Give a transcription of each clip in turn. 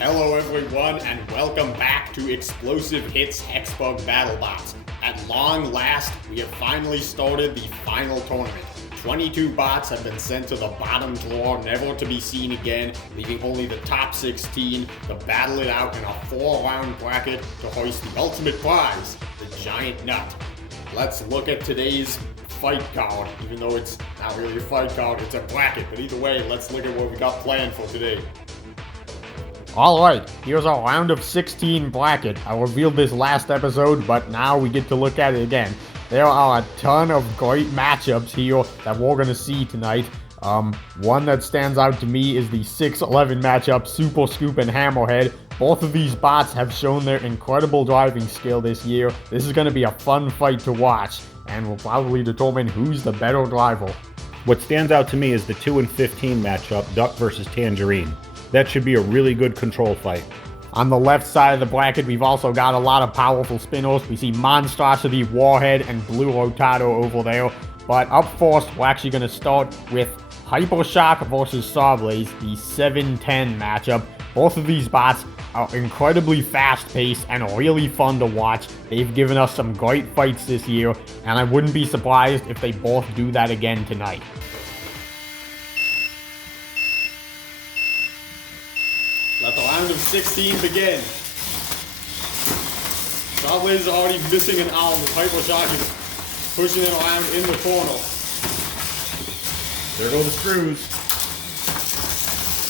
Hello everyone, and welcome back to Explosive Hits Hexbug Battlebots. At long last, we have finally started the final tournament. 22 bots have been sent to the bottom drawer, never to be seen again, leaving only the top 16 to battle it out in a 4-round bracket to hoist the ultimate prize, the giant nut. Let's look at today's fight card, even though it's not really a fight card, it's a bracket. But either way, let's look at what we got planned for today. Alright, here's our round of 16 bracket. I revealed this last episode, but now we get to look at it again. There are a ton of great matchups here that we're going to see tonight. One that stands out to me is the 6-11 matchup, Superscoop and Hammerhead. Both of these bots have shown their incredible driving skill this year. This is going to be a fun fight to watch, and will probably determine who's the better driver. What stands out to me is the 2 and 15 matchup, Duck versus Tangerine. That should be a really good control fight. On the left side of the bracket, we've also got a lot of powerful spinners. We see Monstrosity, Warhead, and Blue Rotato over there. But up first, we're actually going to start with Hypershock versus SawBlaze, the 7-10 matchup. Both of these bots are incredibly fast-paced and really fun to watch. They've given us some great fights this year, and I wouldn't be surprised if they both do that again tonight. Let the round of 16 begin. SawBlaze is already missing an arm with Hypershock is pushing it around in the corner. There go the screws.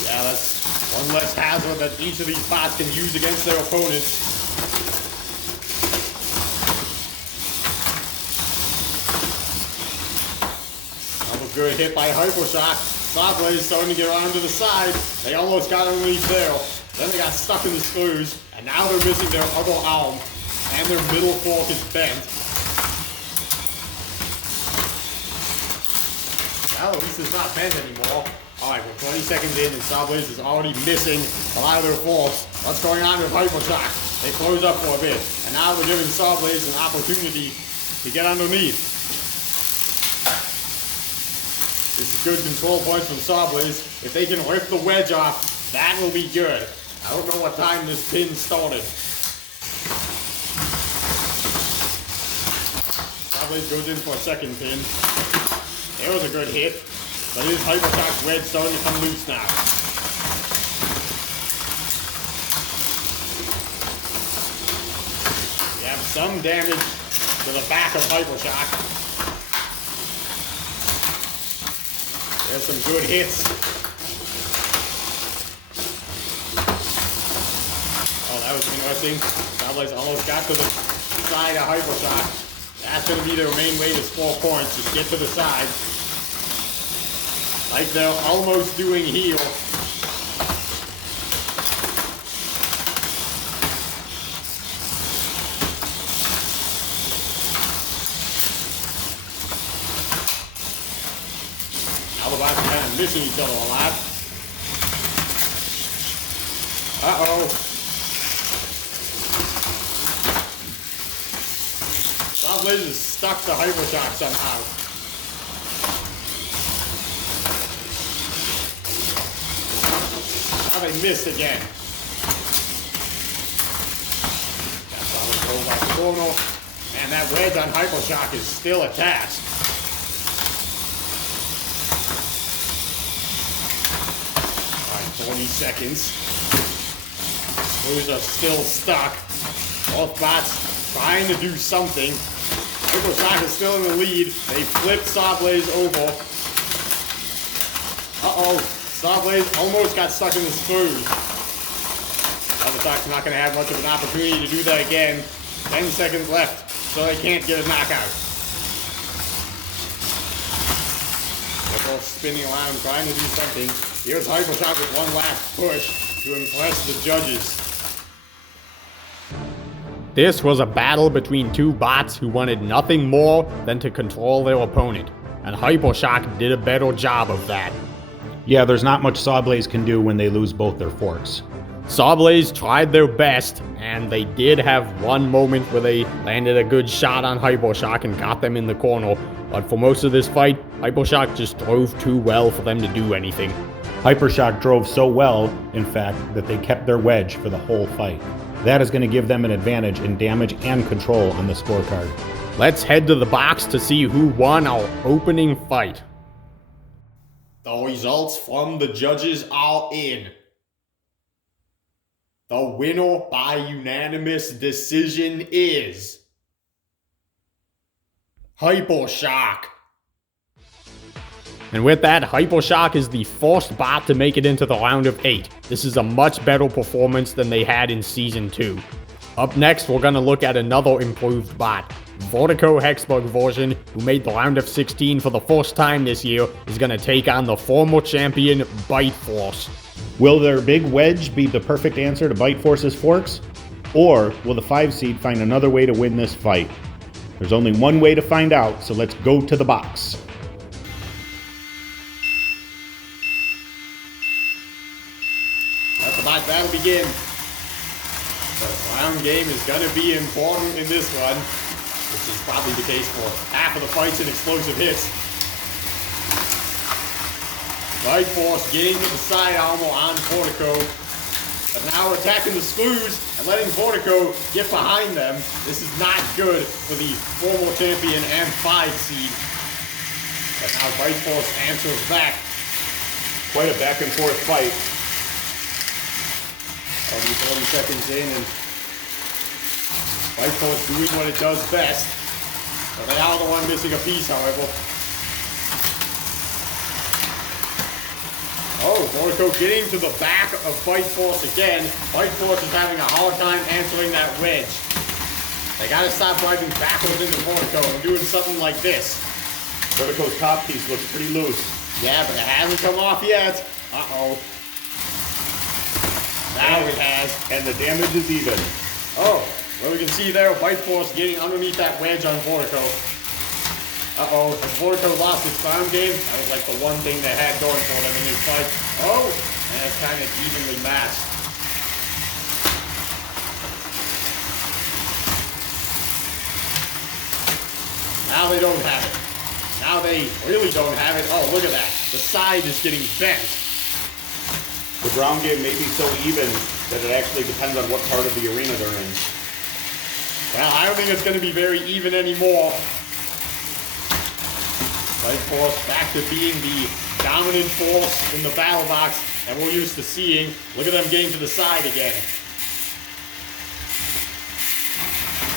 Yeah, that's one less hazard that each of these bots can use against their opponent. Another good hit by Hypershock. SawBlaze starting to get around to the side. They almost got underneath there. Then they got stuck in the screws. And now they're missing their other arm. And their middle fork is bent. Well, at least it's not bent anymore. Alright, we're 20 seconds in and SawBlaze is already missing a lot of their forks. What's going on with Hypershock? They close up for a bit. And now they're giving SawBlaze an opportunity to get underneath. This is good control points from SawBlaze. If they can rip the wedge off, that will be good. I don't know what time this pin started. SawBlaze goes in for a second pin. There was a good hit. But it is Hypershock's wedge starting to come loose now. We have some damage to the back of Hypershock. There's some good hits. Oh, that was interesting. SawBlaze almost got to the side of Hypershock. That's going to be their main way to score points. Just get to the side. Like they're almost doing here. Now the bots are kind of missing each other a lot. Uh-oh. SawBlaze is stuck to Hypershock somehow. Now they missed again. That's how they go by the corner. And that wedge on Hypershock is still attached. Alright, 40 seconds. Screws are still stuck. Both bots trying to do something. Hypershock is still in the lead. They flipped SawBlaze over. Uh-oh. SawBlaze almost got stuck in the screws. Hypershock's not going to have much of an opportunity to do that again. 10 seconds left, so they can't get a knockout. They're both spinning around trying to do something. Here's Hypershock with one last push to impress the judges. This was a battle between two bots who wanted nothing more than to control their opponent, and Hypershock did a better job of that. Yeah, there's not much SawBlaze can do when they lose both their forks. SawBlaze tried their best, and they did have one moment where they landed a good shot on Hypershock and got them in the corner, but for most of this fight, Hypershock just drove too well for them to do anything. Hypershock drove so well, in fact, that they kept their wedge for the whole fight. That is going to give them an advantage in damage and control on the scorecard. Let's head to the box to see who won our opening fight. The results from the judges are in. The winner by unanimous decision is Hypershock. And with that, Hypershock is the first bot to make it into the round of 8. This is a much better performance than they had in Season 2. Up next, we're going to look at another improved bot. Vertico Hexbug version, who made the round of 16 for the first time this year, is going to take on the former champion, Bite Force. Will their big wedge be the perfect answer to Bite Force's forks? Or will the 5 seed find another way to win this fight? There's only one way to find out, so let's go to the box. Let the bot battle begin. The ground game is going to be important in this one, which is probably the case for half of the fights in explosive hits. Bite Force getting to the side armor on Vertico, but now we're attacking the screws and letting Vertico get behind them. This is not good for the former champion and 5 seed. But now Bite Force answers back. Quite a back and forth fight. Only 40 seconds in, and Bite Force doing what it does best. But they are the one missing a piece, however. Oh, Vertico getting to the back of Bite Force again. Bite Force is having a hard time answering that wedge. They gotta stop driving backwards into Vertico and doing something like this. Vertico's top piece looks pretty loose. Yeah, but it hasn't come off yet. Uh-oh. Now it has. And the damage is even. Oh, well, we can see there, Bite Force getting underneath that wedge on Vertico. Uh-oh, has Vertico lost its ground game? That was like the one thing they had going for them in this fight. Oh, and it's kind of evenly matched. Now they don't have it. Now they really don't have it. Oh, look at that. The side is getting bent. The ground game may be so even that it actually depends on what part of the arena they're in. Well, I don't think it's going to be very even anymore. Bite Force back to being the dominant force in the battle box that we're used to seeing. Look at them getting to the side again.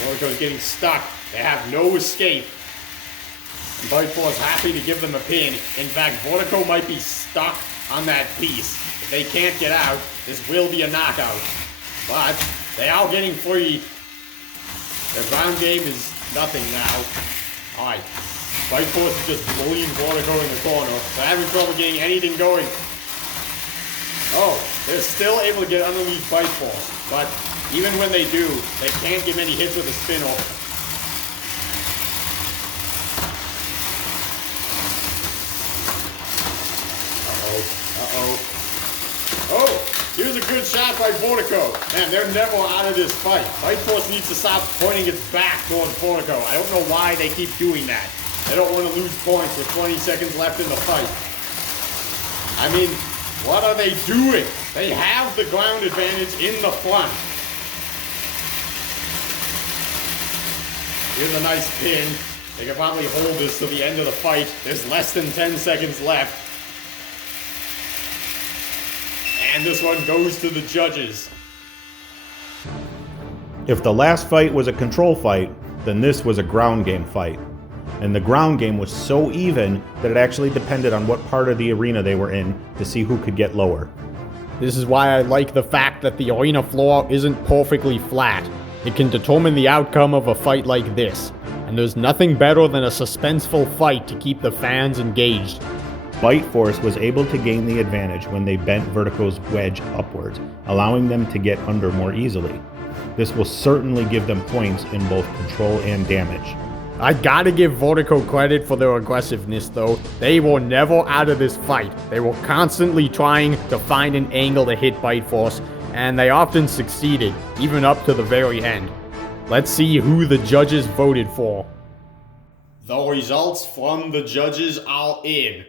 Bronco's getting stuck. They have no escape. And Bite Force happy to give them a pin. In fact, Vertico might be stuck on that piece. If they can't get out, this will be a knockout. But they are getting free. Their ground game is nothing now. Alright. Bite Force is just bullying Vertico in the corner. They're having trouble getting anything going. Oh, they're still able to get underneath Bite Force. But even when they do, they can't give any hits with a spin-off. Oh, here's a good shot by Vertico. Man, they're never out of this fight. Bite Force needs to stop pointing its back towards Vertico. I don't know why they keep doing that. They don't want to lose points with 20 seconds left in the fight. I mean, what are they doing? They have the ground advantage in the front. Here's a nice pin. They can probably hold this to the end of the fight. There's less than 10 seconds left. And this one goes to the judges. If the last fight was a control fight, then this was a ground game fight. And the ground game was so even that it actually depended on what part of the arena they were in to see who could get lower. This is why I like the fact that the arena floor isn't perfectly flat. It can determine the outcome of a fight like this. And there's nothing better than a suspenseful fight to keep the fans engaged. Bite Force was able to gain the advantage when they bent Vertico's wedge upwards, allowing them to get under more easily. This will certainly give them points in both control and damage. I gotta give Vertico credit for their aggressiveness though. They were never out of this fight. They were constantly trying to find an angle to hit Bite Force, and they often succeeded, even up to the very end. Let's see who the judges voted for. The results from the judges are in.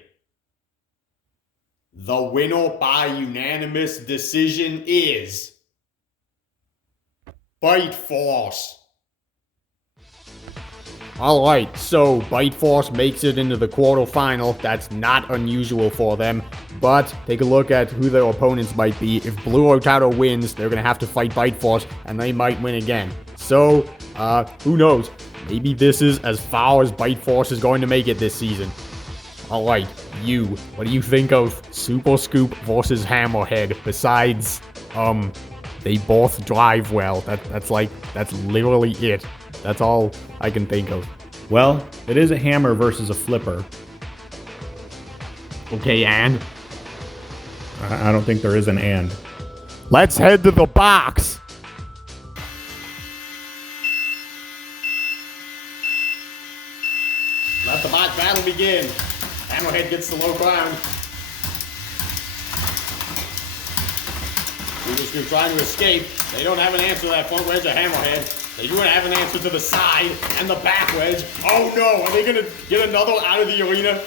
The winner by unanimous decision is Bite Force. Alright, so Bite Force makes it into the quarterfinal. That's not unusual for them. But take a look at who their opponents might be. If Blue Rotato wins, they're going to have to fight Bite Force, and they might win again. So, who knows? Maybe this is as far as Bite Force is going to make it this season. Alright, you. What do you think of Superscoop versus Hammerhead? Besides, they both drive well. That's literally it. That's all I can think of. Well, it is a hammer versus a flipper. Okay, and? I don't think there is an and. Let's head to the box! Let the bot battle begin. Hammerhead gets the low ground. Superscoop trying to escape. They don't have an answer to that front wedge of Hammerhead. They do have an answer to the side and the back wedge. Oh no, are they gonna get another out of the arena?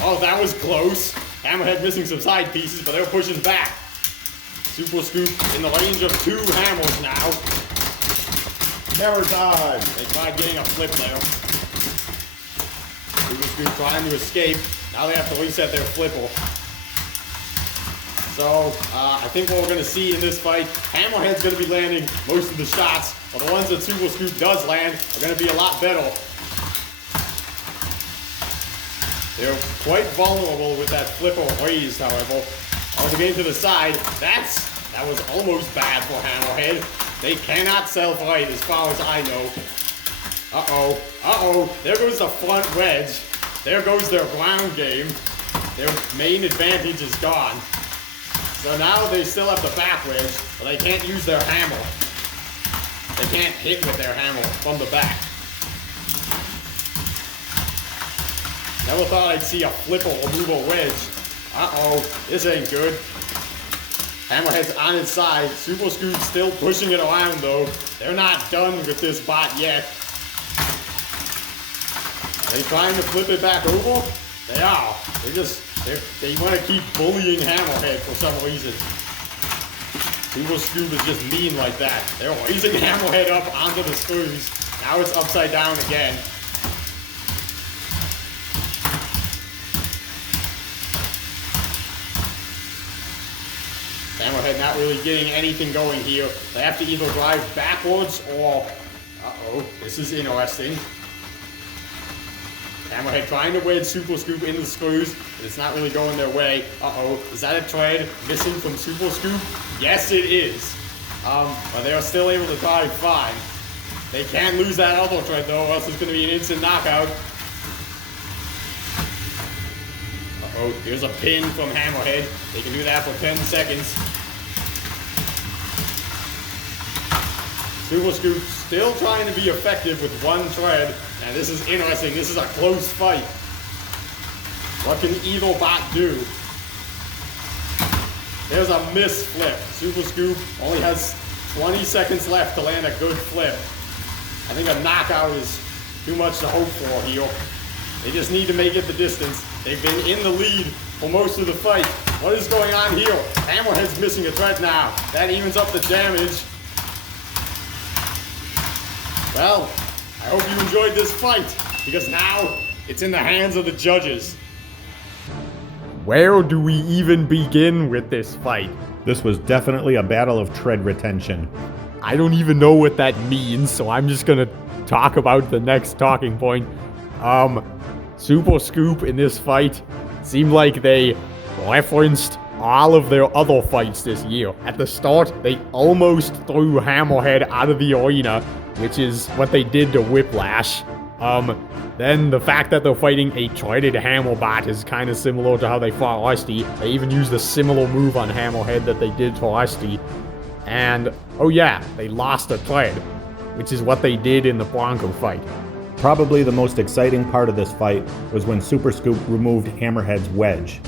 Oh, that was close. Hammerhead missing some side pieces, but they're pushing back. Superscoop in the range of 2 hammers now. Terror time. They tried getting a flip there. Superscoop trying to escape. Now they have to reset their flipper. So, I think what we're going to see in this fight, Hammerhead's going to be landing most of the shots, but the ones that Superscoop does land are going to be a lot better. They're quite vulnerable with that flipper raised, however. Oh, getting to the side, that was almost bad for Hammerhead. They cannot self-right as far as I know. Uh-oh, there goes the front wedge. There goes their ground game. Their main advantage is gone. So now they still have the back wedge, but they can't use their hammer. They can't hit with their hammer from the back. Never thought I'd see a flipper remove a wedge. Uh-oh, this ain't good. Hammerhead's on its side. Superscoop still pushing it around though. They're not done with this bot yet. Are they trying to flip it back over? They are. They want to keep bullying Hammerhead for some reason. Superscoop is just mean like that. They're raising Hammerhead up onto the screws. Now it's upside down again. Hammerhead not really getting anything going here. They have to either drive backwards or... Uh-oh, this is interesting. Hammerhead trying to wedge Superscoop into the screws, but it's not really going their way. Uh-oh, is that a tread missing from Superscoop? Yes, it is. But they are still able to drive fine. They can't lose that other tread though, or else it's going to be an instant knockout. Uh-oh, here's a pin from Hammerhead. They can do that for 10 seconds. Superscoop still trying to be effective with one tread. And this is interesting. This is a close fight. What can either bot do? There's a miss flip. Superscoop only has 20 seconds left to land a good flip. I think a knockout is too much to hope for here. They just need to make it the distance. They've been in the lead for most of the fight. What is going on here? Hammerhead's missing a tread now. That evens up the damage. Well, I hope you enjoyed this fight, because now it's in the hands of the judges. Where do we even begin with this fight? This was definitely a battle of tread retention. I don't even know what that means, so I'm just gonna talk about the next talking point. Superscoop in this fight seemed like they referenced all of their other fights this year. At the start, they almost threw Hammerhead out of the arena, which is what they did to Whiplash. Then the fact that they're fighting a treaded Hammerbot is kind of similar to how they fought Rusty. They even used a similar move on Hammerhead that they did to Rusty. And, oh yeah, they lost a tread, which is what they did in the Bronco fight. Probably the most exciting part of this fight was when Superscoop removed Hammerhead's wedge.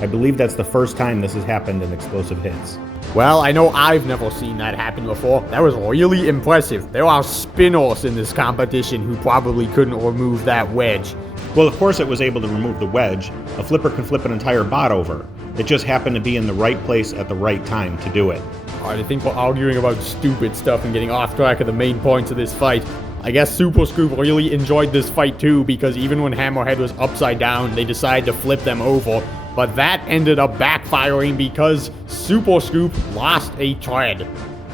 I believe that's the first time this has happened in Explosive Hits. Well, I know I've never seen that happen before. That was really impressive. There are spinners in this competition who probably couldn't remove that wedge. Well, of course it was able to remove the wedge. A flipper can flip an entire bot over. It just happened to be in the right place at the right time to do it. Alright, I think we're arguing about stupid stuff and getting off track of the main points of this fight. I guess Superscoop really enjoyed this fight too, because even when Hammerhead was upside down, they decided to flip them over. But that ended up backfiring because Superscoop lost a tread.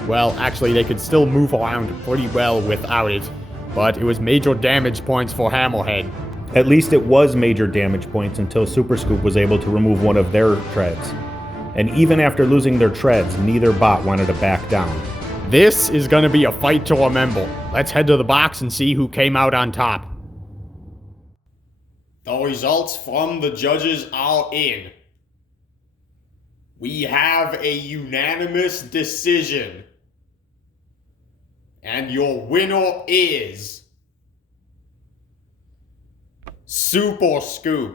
Well, actually, they could still move around pretty well without it, but it was major damage points for Hammerhead. At least it was major damage points until Superscoop was able to remove one of their treads. And even after losing their treads, neither bot wanted to back down. This is going to be a fight to remember. Let's head to the box and see who came out on top. The results from the judges are in. We have a unanimous decision. And your winner is Superscoop.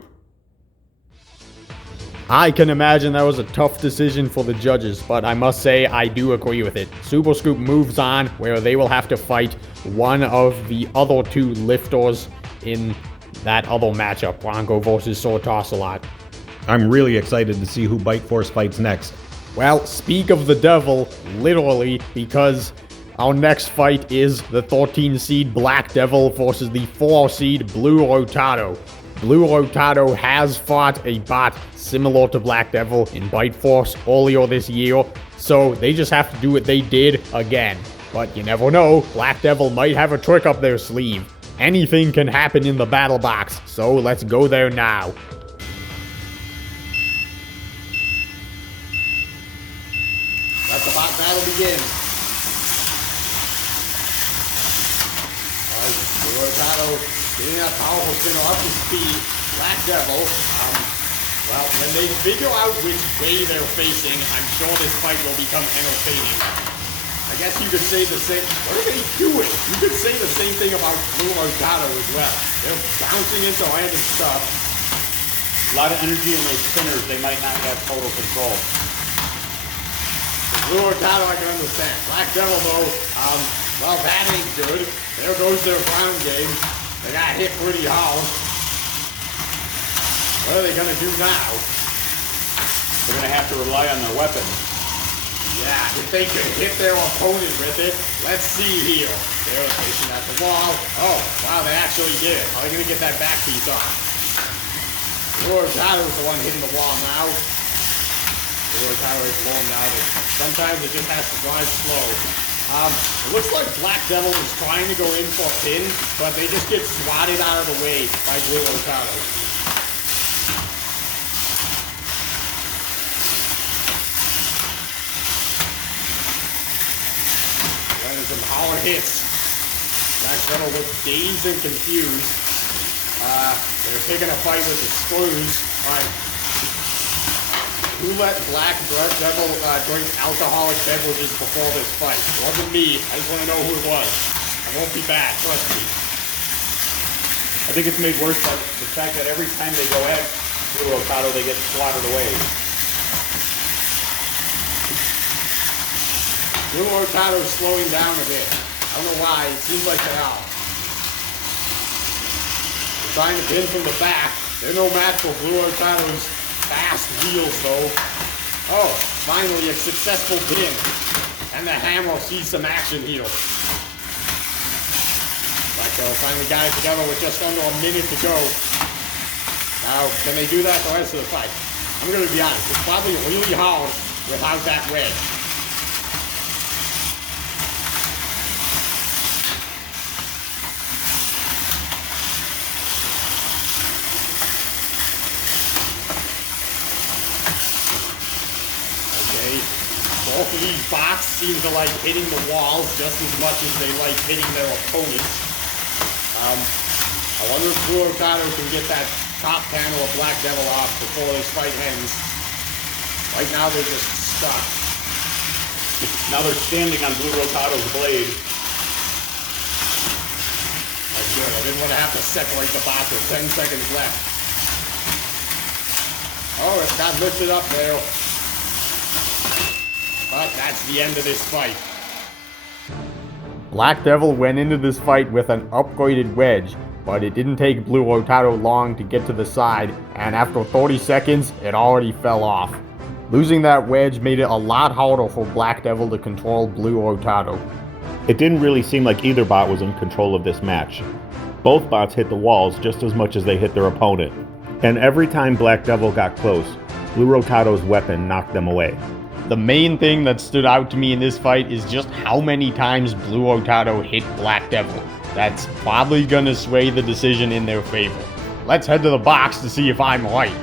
I can imagine that was a tough decision for the judges, but I must say I do agree with it. Superscoop moves on, where they will have to fight one of the other two lifters in that other matchup, Bronco versus Sword Tossalot. I'm really excited to see who Bite Force fights next. Well, speak of the devil, literally, because our next fight is the 13 seed Black Devil versus the 4 seed Blue Rotato. Blue Rotato has fought a bot similar to Black Devil in Bite Force earlier this year, so they just have to do what they did again. But you never know, Black Devil might have a trick up their sleeve. Anything can happen in the battle box, so let's go there now. Let the bot battle begin. Blue Rotato getting that powerful spinner up to speed. Black Devil, well, when they figure out which way they're facing, I'm sure this fight will become entertaining. I guess you could say the same. What are they doing? You could say the same thing about Blue Rotato as well. They're bouncing into random stuff. A lot of energy in those spinners. They might not have total control. Blue Rotato, I can understand. Black Devil, though, well, that ain't good. There goes their ground game. They got hit pretty hard. What are they gonna do now? They're going to have to rely on their weapon. Yeah, if they can hit their opponent with it, let's see here. They're facing at the wall. Oh, wow, they actually did it. How are they gonna get that back piece off? Blue Rotato's the one hitting the wall now. Blue Rotato is low now. Sometimes it just has to drive slow. It looks like Black Devil is trying to go in for a pin, but they just get swatted out of the way by Blue Rotato. Some hard hits. Black Devil looks dazed and confused. They're picking a fight with the screws. Alright. Who let Black Devil drink alcoholic beverages before this fight? It wasn't me. I just want to know who it was. I won't be back, trust me. I think it's made worse by the fact that every time they go at Blue Rotato, they get slaughtered away. Blue Rotato's slowing down a bit. I don't know why. It seems like they are. They're trying to pin from the back. They're no match for Blue Rotato's fast wheels, though. Oh, finally a successful pin. And the hammer sees some action here. Black Devil finally got it together with just under a minute to go. Now, can they do that the rest of the fight? I'm going to be honest. It's probably really hard without that wedge. Both of these bots seem to like hitting the walls just as much as they like hitting their opponents. I wonder if Blue Rotato can get that top panel of Black Devil off before this fight ends. Right now they're just stuck. Now they're standing on Blue Rotato's blade. That's good. I didn't want to have to separate the bots with 10 seconds left. Oh, it got lifted up there. But that's the end of this fight. Black Devil went into this fight with an upgraded wedge. but it didn't take Blue Rotato long to get to the side, and after 30 seconds, it already fell off. Losing that wedge made it a lot harder for Black Devil to control Blue Rotato. It didn't really seem like either bot was in control of this match. Both bots hit the walls just as much as they hit their opponent, and every time Black Devil got close, Blue Rotato's weapon knocked them away. The main thing that stood out to me in this fight is just how many times Blue Rotato hit Black Devil. That's probably gonna sway the decision in their favor. Let's head to the box to see if I'm right.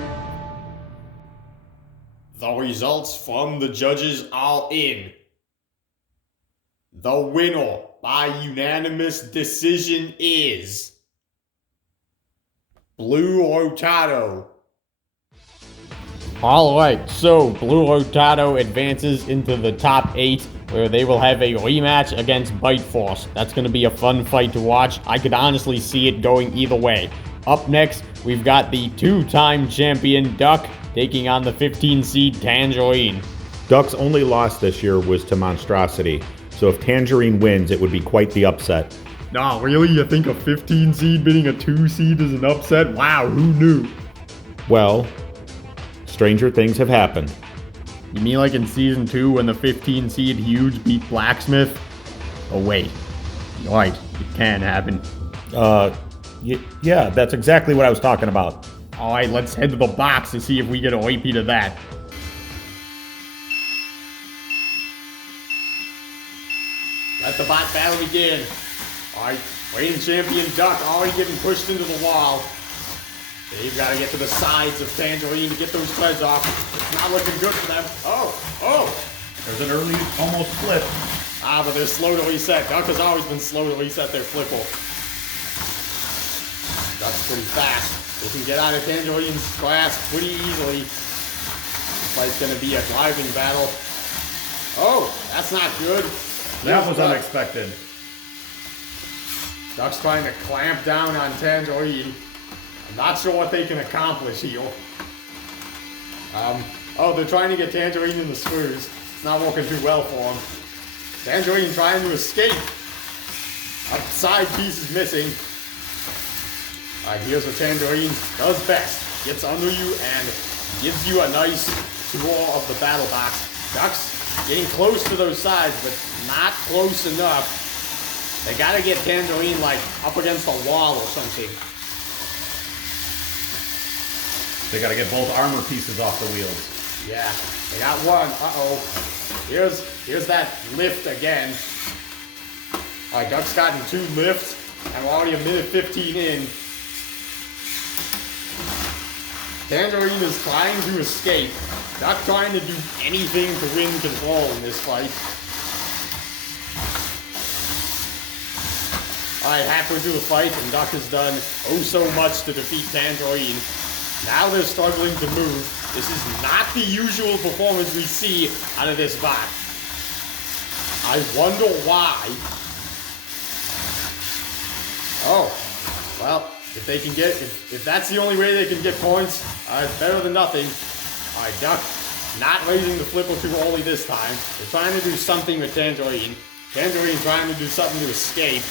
The results from the judges are in. The winner by unanimous decision is Blue Rotato. Alright, so Blue Rotato advances into the top 8, where they will have a rematch against Bite Force. That's going to be a fun fight to watch. I could honestly see it going either way. Up next, we've got the 2-time champion Duck taking on the 15 seed Tangerine. Duck's only loss this year was to Monstrosity, so if Tangerine wins, it would be quite the upset. Nah, really? You think a 15 seed beating a 2 seed is an upset? Wow, who knew? Well, stranger things have happened. You mean like in Season 2 when the 15 seed Huge beat Blacksmith? Oh wait, you're right, it can happen. Yeah, that's exactly what I was talking about. Alright, let's head to the box to see if we get a repeat of that. Let the bot battle begin. Alright, reigning champion Duck already getting pushed into the wall. They've got to get to the sides of Tangerine to get those threads off. It's not looking good for them. Oh! There's an early almost flip. Ah, but they're slow to reset. Duck has always been slow to reset their flipple. Duck's pretty fast. They can get out of Tangerine's grasp pretty easily. This fight's going to be a driving battle. Oh, that's not good. That was unexpected. Duck's trying to clamp down on Tangerine. I'm not sure what they can accomplish here. Oh, they're trying to get Tangerine in the screws. It's not working too well for them. Tangerine trying to escape. A side piece is missing. Alright, here's what Tangerine does best. Gets under you and gives you a nice tour of the battle box. Duck's getting close to those sides, but not close enough. They gotta get Tangerine, like, up against a wall or something. They gotta get both armor pieces off the wheels. Yeah, they got one. Uh-oh. Here's that lift again. Alright, Duck's gotten 2 lifts, and we're already a minute 15 in. Tangerine is trying to escape. Duck trying to do anything to win control in this fight. Alright, halfway through the fight, and Duck has done oh so much to defeat Tangerine. Now they're struggling to move. This is not the usual performance we see out of this bot. I wonder why. Oh, well, if they can get, if that's the only way they can get points, it's better than nothing. Alright, Duck not raising the flipper too early this time. They're trying to do something with Tangerine. Tangerine trying to do something to escape.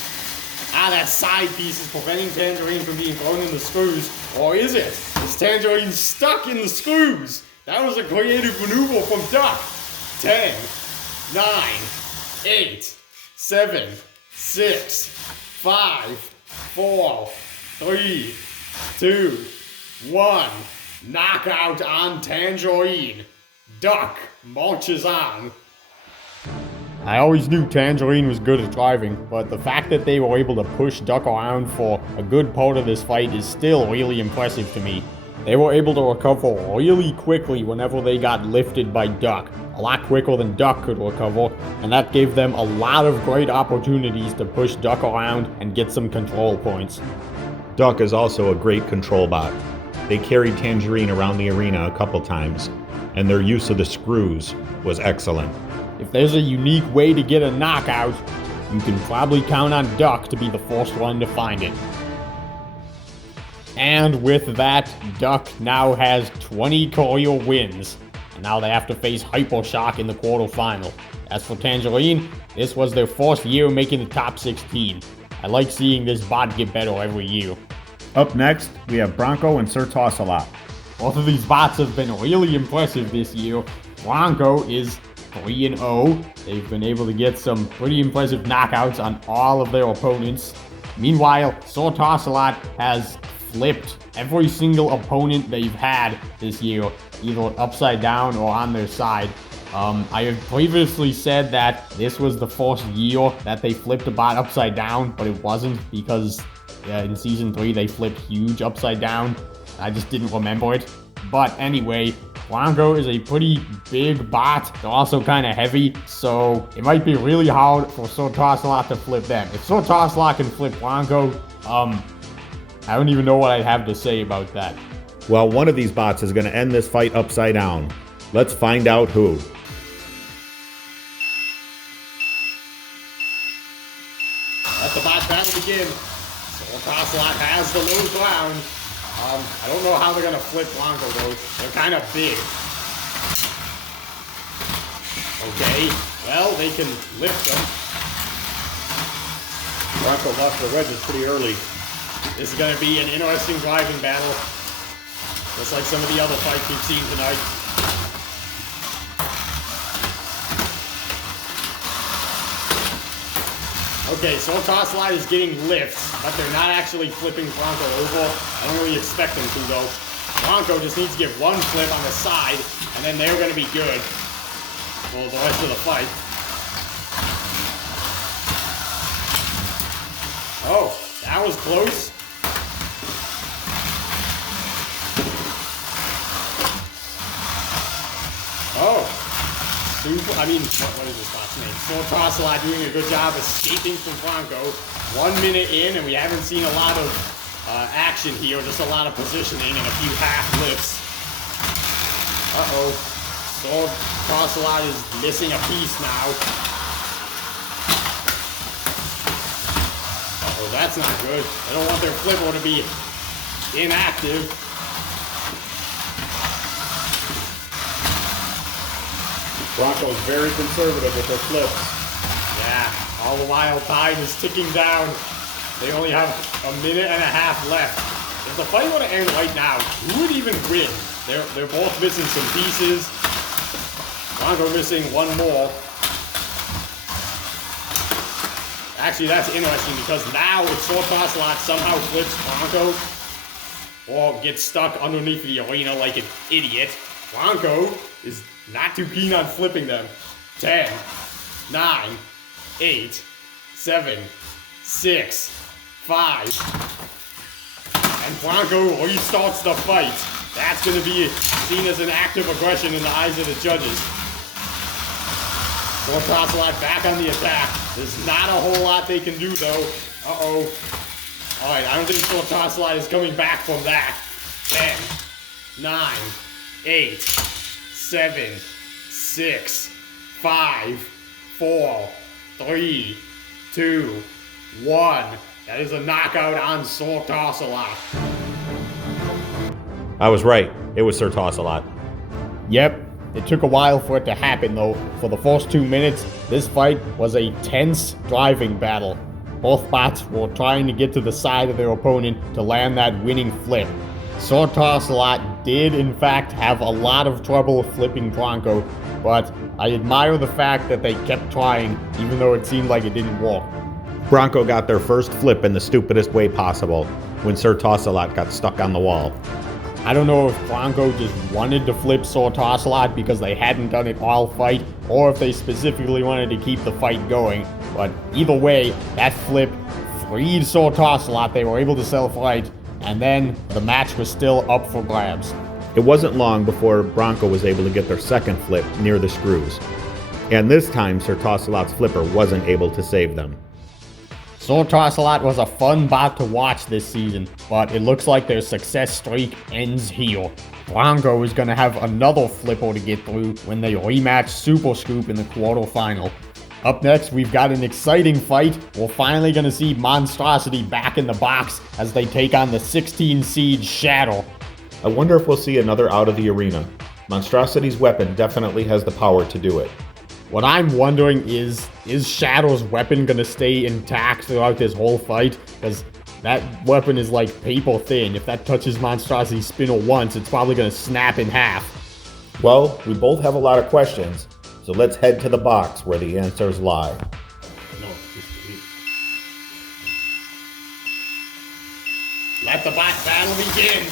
Ah, that side piece is preventing Tangerine from being thrown in the screws. Or is it? Is Tangerine stuck in the screws? That was a creative maneuver from Duck. 10, 9, 8, 7, 6, 5, 4, 3, 2, 1. Knockout on Tangerine. Duck marches on. I always knew Tangerine was good at driving, but the fact that they were able to push Duck around for a good part of this fight is still really impressive to me. They were able to recover really quickly whenever they got lifted by Duck, a lot quicker than Duck could recover, and that gave them a lot of great opportunities to push Duck around and get some control points. Duck is also a great control bot. They carried Tangerine around the arena a couple times, and their use of the screws was excellent. If there's a unique way to get a knockout, you can probably count on Duck to be the first one to find it. And with that, Duck now has 20 career wins, and now they have to face Hypershock in the quarterfinal. As for Tangerine, this was their first year making the top 16. I like seeing this bot get better every year. Up next, we have Bronco and Sir Toss-A-Lot. Both of these bots have been really impressive this year. Bronco is 3-0. They've been able to get some pretty impressive knockouts on all of their opponents. Meanwhile, Sir Toss-A-Lot has flipped every single opponent they've had this year, either upside down or on their side. I have previously said that this was the first year that they flipped a bot upside down, but it wasn't because in Season 3 they flipped huge upside down. I just didn't remember it. But anyway, Bronco is a pretty big bot. They're also kind of heavy, so it might be really hard for Sir Toss-A-Lot to flip them. If Sir Toss-A-Lot can flip Bronco, I don't even know what I'd have to say about that. Well, one of these bots is going to end this fight upside down. Let's find out who. Let the bot battle begin. Sir Toss-A-Lot has the low ground. I don't know how they're gonna flip Bronco though. They're kind of big. Okay, well they can lift them. Bronco lost the wedges pretty early. This is gonna be an interesting driving battle, just like some of the other fights we've seen tonight. Okay, so Toss-A-Lot is getting lifts, but they're not actually flipping Bronco over. I don't really expect them to, though. Bronco just needs to get one flip on the side, and then they're going to be good for the rest of the fight. Oh, that was close. Oh. What is this bot's name? Sir Toss-A-Lot doing a good job escaping from Bronco. 1 minute in, and we haven't seen a lot of action here, just a lot of positioning and a few half lifts. Uh-oh. Sir Toss-A-Lot is missing a piece now. Uh-oh, that's not good. They don't want their flipper to be inactive. Bronco's very conservative with their flips. Yeah, all the while time is ticking down. They only have a minute and a half left. If the fight were to end right now, who would even win? They're both missing some pieces. Bronco missing one more. Actually, that's interesting because now if Sir Toss-A-Lot somehow flips Bronco or gets stuck underneath the arena like an idiot, Bronco is not too keen on flipping them. 10, 9, 8, 7, 6, 5. And Bronco restarts the fight. That's going to be seen as an act of aggression in the eyes of the judges. Sir Toss-A-Lot back on the attack. There's not a whole lot they can do though. Uh-oh. Alright, I don't think Sir Toss-A-Lot is coming back from that. 10, 9, 8, 7, 6, 5, 4, 3, 2, 1. That is a knockout on Sir Toss-A-Lot. I was right. It was Sir Toss-A-Lot. Yep, it took a while for it to happen though. For the first 2 minutes, this fight was a tense driving battle. Both bots were trying to get to the side of their opponent to land that winning flip. Sir Toss-A-Lot did in fact have a lot of trouble flipping Bronco, but I admire the fact that they kept trying even though it seemed like it didn't work. Bronco got their first flip in the stupidest way possible when Sir Toss-A-Lot got stuck on the wall. I don't know if Bronco just wanted to flip Sir Toss-A-Lot because they hadn't done it all fight, or if they specifically wanted to keep the fight going, but either way, that flip freed Sir Toss-A-Lot. They were able to self-right, and then the match was still up for grabs. It wasn't long before Bronco was able to get their second flip near the screws. And this time, Sir Toss-A-Lot's flipper wasn't able to save them. Sir Toss-A-Lot was a fun bot to watch this season, but it looks like their success streak ends here. Bronco is going to have another flipper to get through when they rematch Superscoop in the quarterfinal. Up next, we've got an exciting fight. We're finally going to see Monstrosity back in the box as they take on the 16 seed Shatter. I wonder if we'll see another out of the arena. Monstrosity's weapon definitely has the power to do it. What I'm wondering is Shadow's weapon gonna stay intact throughout this whole fight? Because that weapon is like paper thin. If that touches Monstrosity's spinner once, it's probably gonna snap in half. Well, we both have a lot of questions, so let's head to the box where the answers lie. Let the bot battle begin.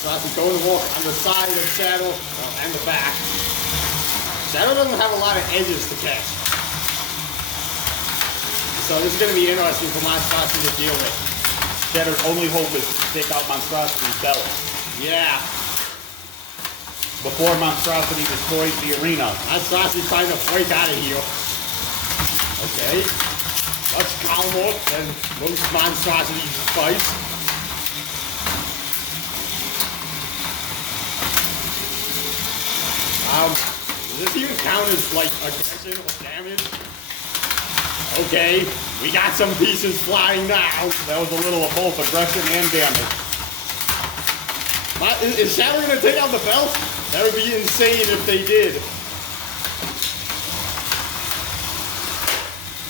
Monstrosity going to walk on the side of Shadow and the back. Shadow doesn't have a lot of edges to catch. So this is going to be interesting for Monstrosity to deal with. Shatter's only hope is to take out Monstrosity's belt Yeah. before Monstrosity destroys the arena. Monstrosity trying to break out of here. Okay. Much calmer than most Monstrosity's fights. Does this even count as, like, aggression or damage? Okay, we got some pieces flying now. That was a little of both aggression and damage. Is Shatter gonna take out the belt? That would be insane if they did.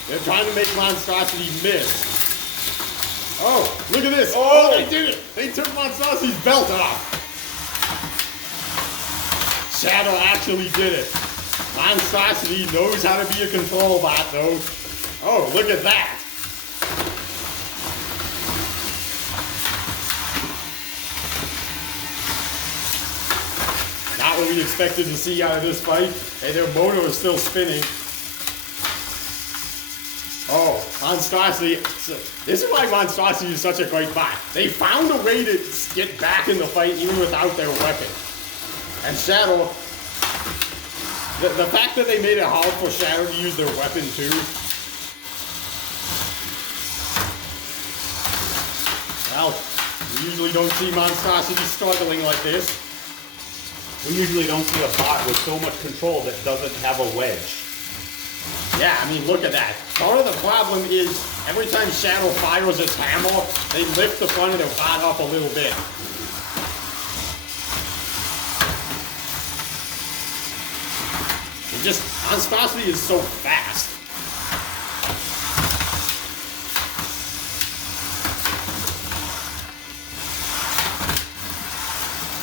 They're trying to make Monstrosity miss. Oh, look at this. Oh, they did it. They took Monstrosity's belt off. Shadow actually did it. Monstrosity knows how to be a control bot, though. Oh, look at that. Not what we expected to see out of this fight. And their motor is still spinning. Oh, Monstrosity. This is why Monstrosity is such a great bot. They found a way to get back in the fight even without their weapon. And Shadow, the fact that they made it hard for Shadow to use their weapon too. Well, we usually don't see Monstrosity struggling like this. We usually don't see a bot with so much control that doesn't have a wedge. Yeah, I mean, look at that. Part of the problem is every time Shadow fires its hammer, they lift the front of their bot up a little bit. Monstrosity is so fast.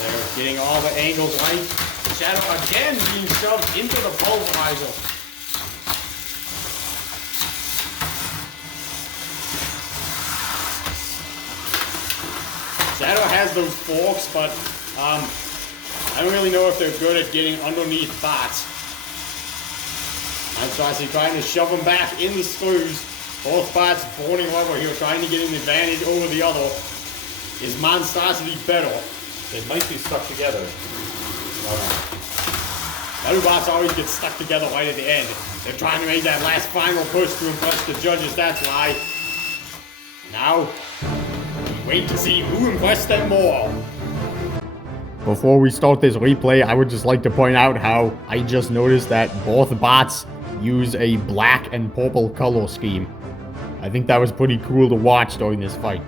They're getting all the angles right. Shadow again being shoved into the pulverizer. Shadow has those forks, but I don't really know if they're good at getting underneath bots. Monstrosity trying to shove them back in the screws. Both bots boarding rubber here, trying to get an advantage over the other. Is Monstrosity better? They might be stuck together. Two bots always get stuck together right at the end. They're trying to make that last final push to impress the judges, that's why. Now, we wait to see who impressed them more. Before we start this replay, I would just like to point out how I just noticed that both bots use a black and purple color scheme. I think that was pretty cool to watch during this fight.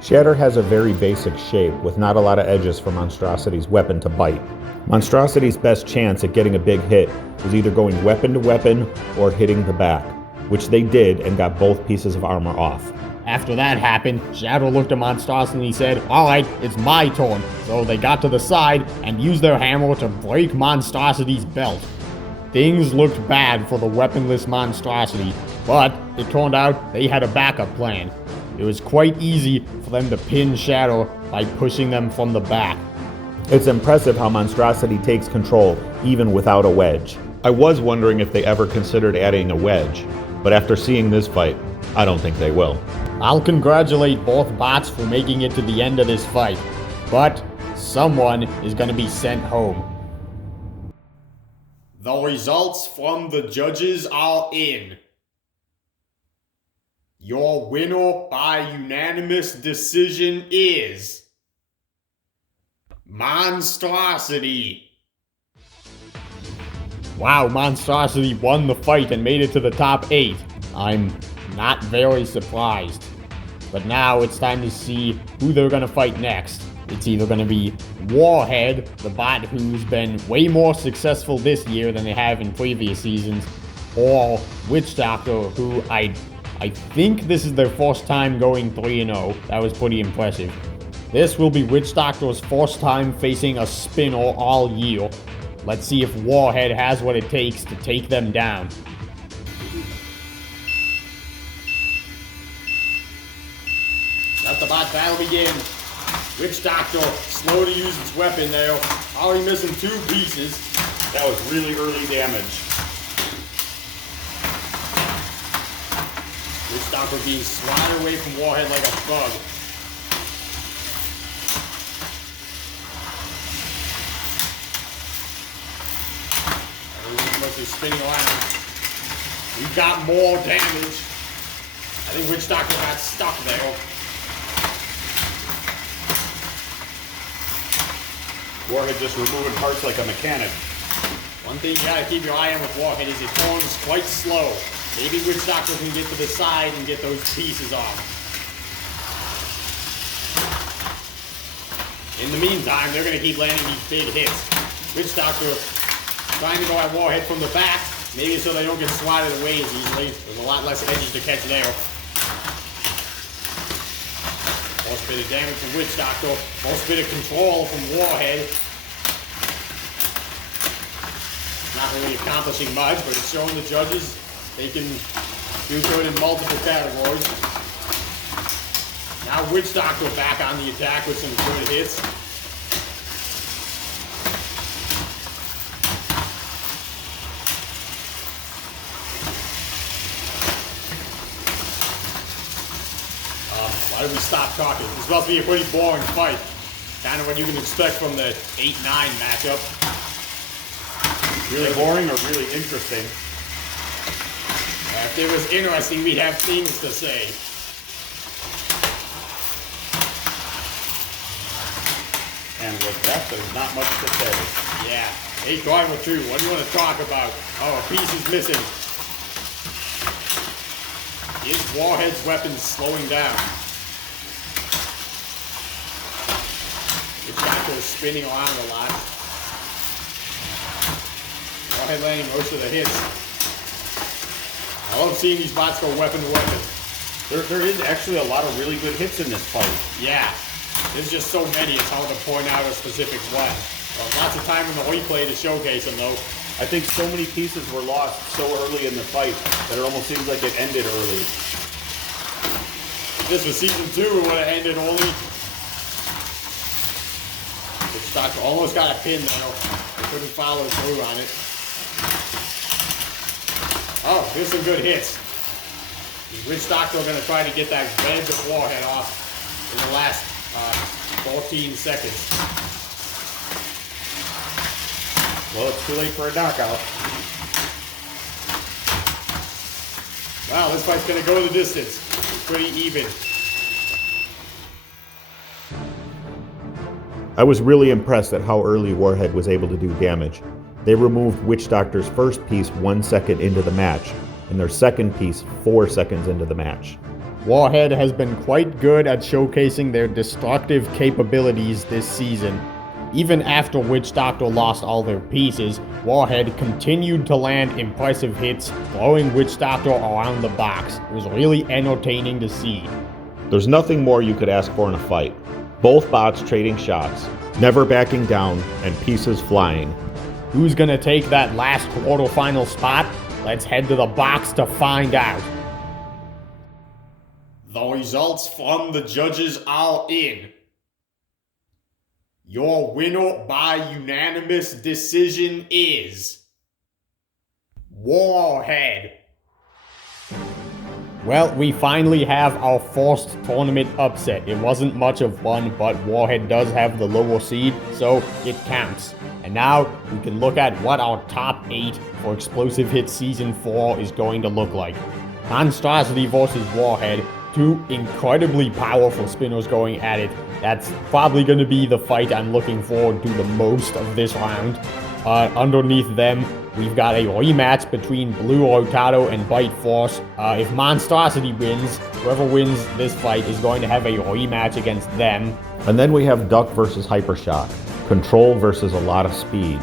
Shatter has a very basic shape with not a lot of edges for Monstrosity's weapon to bite. Monstrosity's best chance at getting a big hit was either going weapon to weapon or hitting the back, which they did and got both pieces of armor off. After that happened, Shadow looked at Monstrosity and he said, "Alright, it's my turn." So they got to the side and used their hammer to break Monstrosity's belt. Things looked bad for the weaponless Monstrosity, but it turned out they had a backup plan. It was quite easy for them to pin Shadow by pushing them from the back. It's impressive how Monstrosity takes control even without a wedge. I was wondering if they ever considered adding a wedge, but after seeing this fight, I don't think they will. I'll congratulate both bots for making it to the end of this fight, but someone is going to be sent home. The results from the judges are in. Your winner by unanimous decision is Monstrosity. Wow, Monstrosity won the fight and made it to the top 8. I'm not very surprised. But now it's time to see who they're gonna fight next. It's either going to be Warhead, the bot who's been way more successful this year than they have in previous seasons, or Witch Doctor, who I think this is their first time going 3-0. That was pretty impressive. This will be Witch Doctor's first time facing a spinner all year. Let's see if Warhead has what it takes to take them down. Let the bot battle begin. Witch Doctor, slow to use its weapon there. Already missing 2 pieces. That was really early damage. Witch Doctor being swatted away from Warhead like a bug. Everyone's mostly spinning around. We got more damage. I think Witch Doctor got stuck there. Warhead just removing parts like a mechanic. One thing you gotta keep your eye on with Warhead is it turns quite slow. Maybe Witch Doctor can get to the side and get those pieces off. In the meantime, they're gonna keep landing these big hits. Witch Doctor trying to go at Warhead from the back, maybe so they don't get swatted away as easily. There's a lot less edges to catch there. First bit of damage from Witch Doctor. First bit of control from Warhead. Not really accomplishing much, but it's showing the judges they can do good in multiple categories. Now Witch Doctor back on the attack with some good hits. Why did we stop talking? This is supposed to be a pretty boring fight. Kind of what you can expect from the 8-9 matchup. Really boring or really interesting? If it was interesting, we'd have things to say. And with that, there's not much to say. Yeah. Hey, Driver 2, what do you want to talk about? Oh, a piece is missing. Is Warhead's weapon slowing down? Witch Doctor is spinning around a lot. Warhead landing most of the hits. I love seeing these bots go weapon to weapon. There is actually a lot of really good hits in this fight. Yeah. There's just so many, it's hard to point out a specific one. Lots of time in the replay to showcase them, though. I think so many pieces were lost so early in the fight that it almost seems like it ended early. If this was season 2, it would have ended early. Witch Doctor almost got a pin, though. They couldn't follow through on it. Oh, here's some good hits. Is Witch Doctor going to try to get that red Warhead off in the last 14 seconds? Well, it's too late for a knockout. Wow, this fight's going to go the distance. It's pretty even. I was really impressed at how early Warhead was able to do damage. They removed Witch Doctor's first piece 1 second into the match, and their second piece 4 seconds into the match. Warhead has been quite good at showcasing their destructive capabilities this season. Even after Witch Doctor lost all their pieces, Warhead continued to land impressive hits, throwing Witch Doctor around the box. It was really entertaining to see. There's nothing more you could ask for in a fight. Both bots trading shots, never backing down, and pieces flying. Who's gonna take that last quarterfinal spot? Let's head to the box to find out. The results from the judges are in. Your winner by unanimous decision is Warhead. Well, we finally have our first tournament upset. It wasn't much of one, but Warhead does have the lower seed, so it counts. And now we can look at what our top 8 for Explosive Hits Season 4 is going to look like. Monstrosity versus Warhead, 2 incredibly powerful spinners going at it. That's probably going to be the fight I'm looking forward to the most of this round. Underneath them, we've got a rematch between Blue Rotato and Bite Force. If Monstrosity wins, whoever wins this fight is going to have a rematch against them. And then we have Duck versus Hypershock. Control versus a lot of speed.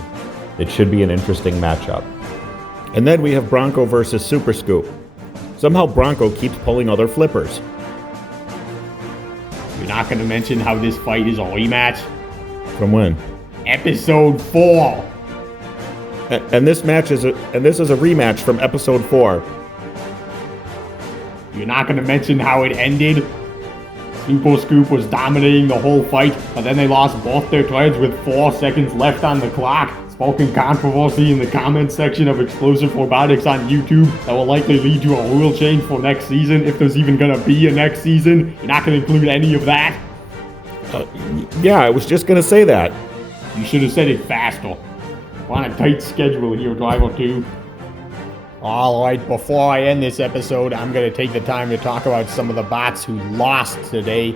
It should be an interesting matchup. And then we have Bronco versus Superscoop. Somehow Bronco keeps pulling other flippers. You're not going to mention how this fight is a rematch? From when? Episode 4. And this is a rematch from episode 4. You're not going to mention how it ended? Superscoop was dominating the whole fight, but then they lost both their threads with 4 seconds left on the clock. Sparking controversy in the comments section of Explosive Robotics on YouTube that will likely lead to a rule change for next season, if there's even going to be a next season. You're not going to include any of that? Yeah, I was just going to say that. You should have said it faster. We're on a tight schedule here, Driver 2. Alright, before I end this episode, I'm going to take the time to talk about some of the bots who lost today.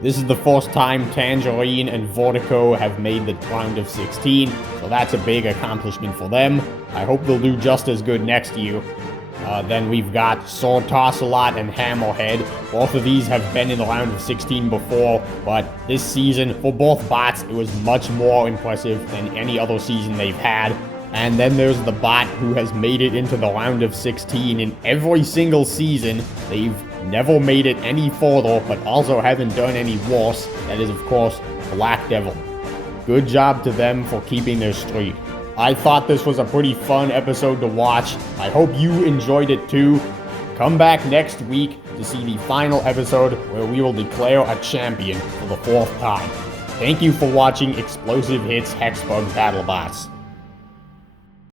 This is the first time Tangerine and Vertico have made the round of 16, so that's a big accomplishment for them. I hope they'll do just as good next year. Then we've got Sword Toss-a-Lot and Hammerhead. Both of these have been in the round of 16 before, but this season, for both bots, it was much more impressive than any other season they've had. And then there's the bot who has made it into the round of 16 in every single season. They've never made it any further, but also haven't done any worse. That is, of course, Black Devil. Good job to them for keeping their streak. I thought this was a pretty fun episode to watch. I hope you enjoyed it too. Come back next week to see the final episode where we will declare a champion for the 4th time. Thank you for watching Explosive Hits Hexbug Battlebots.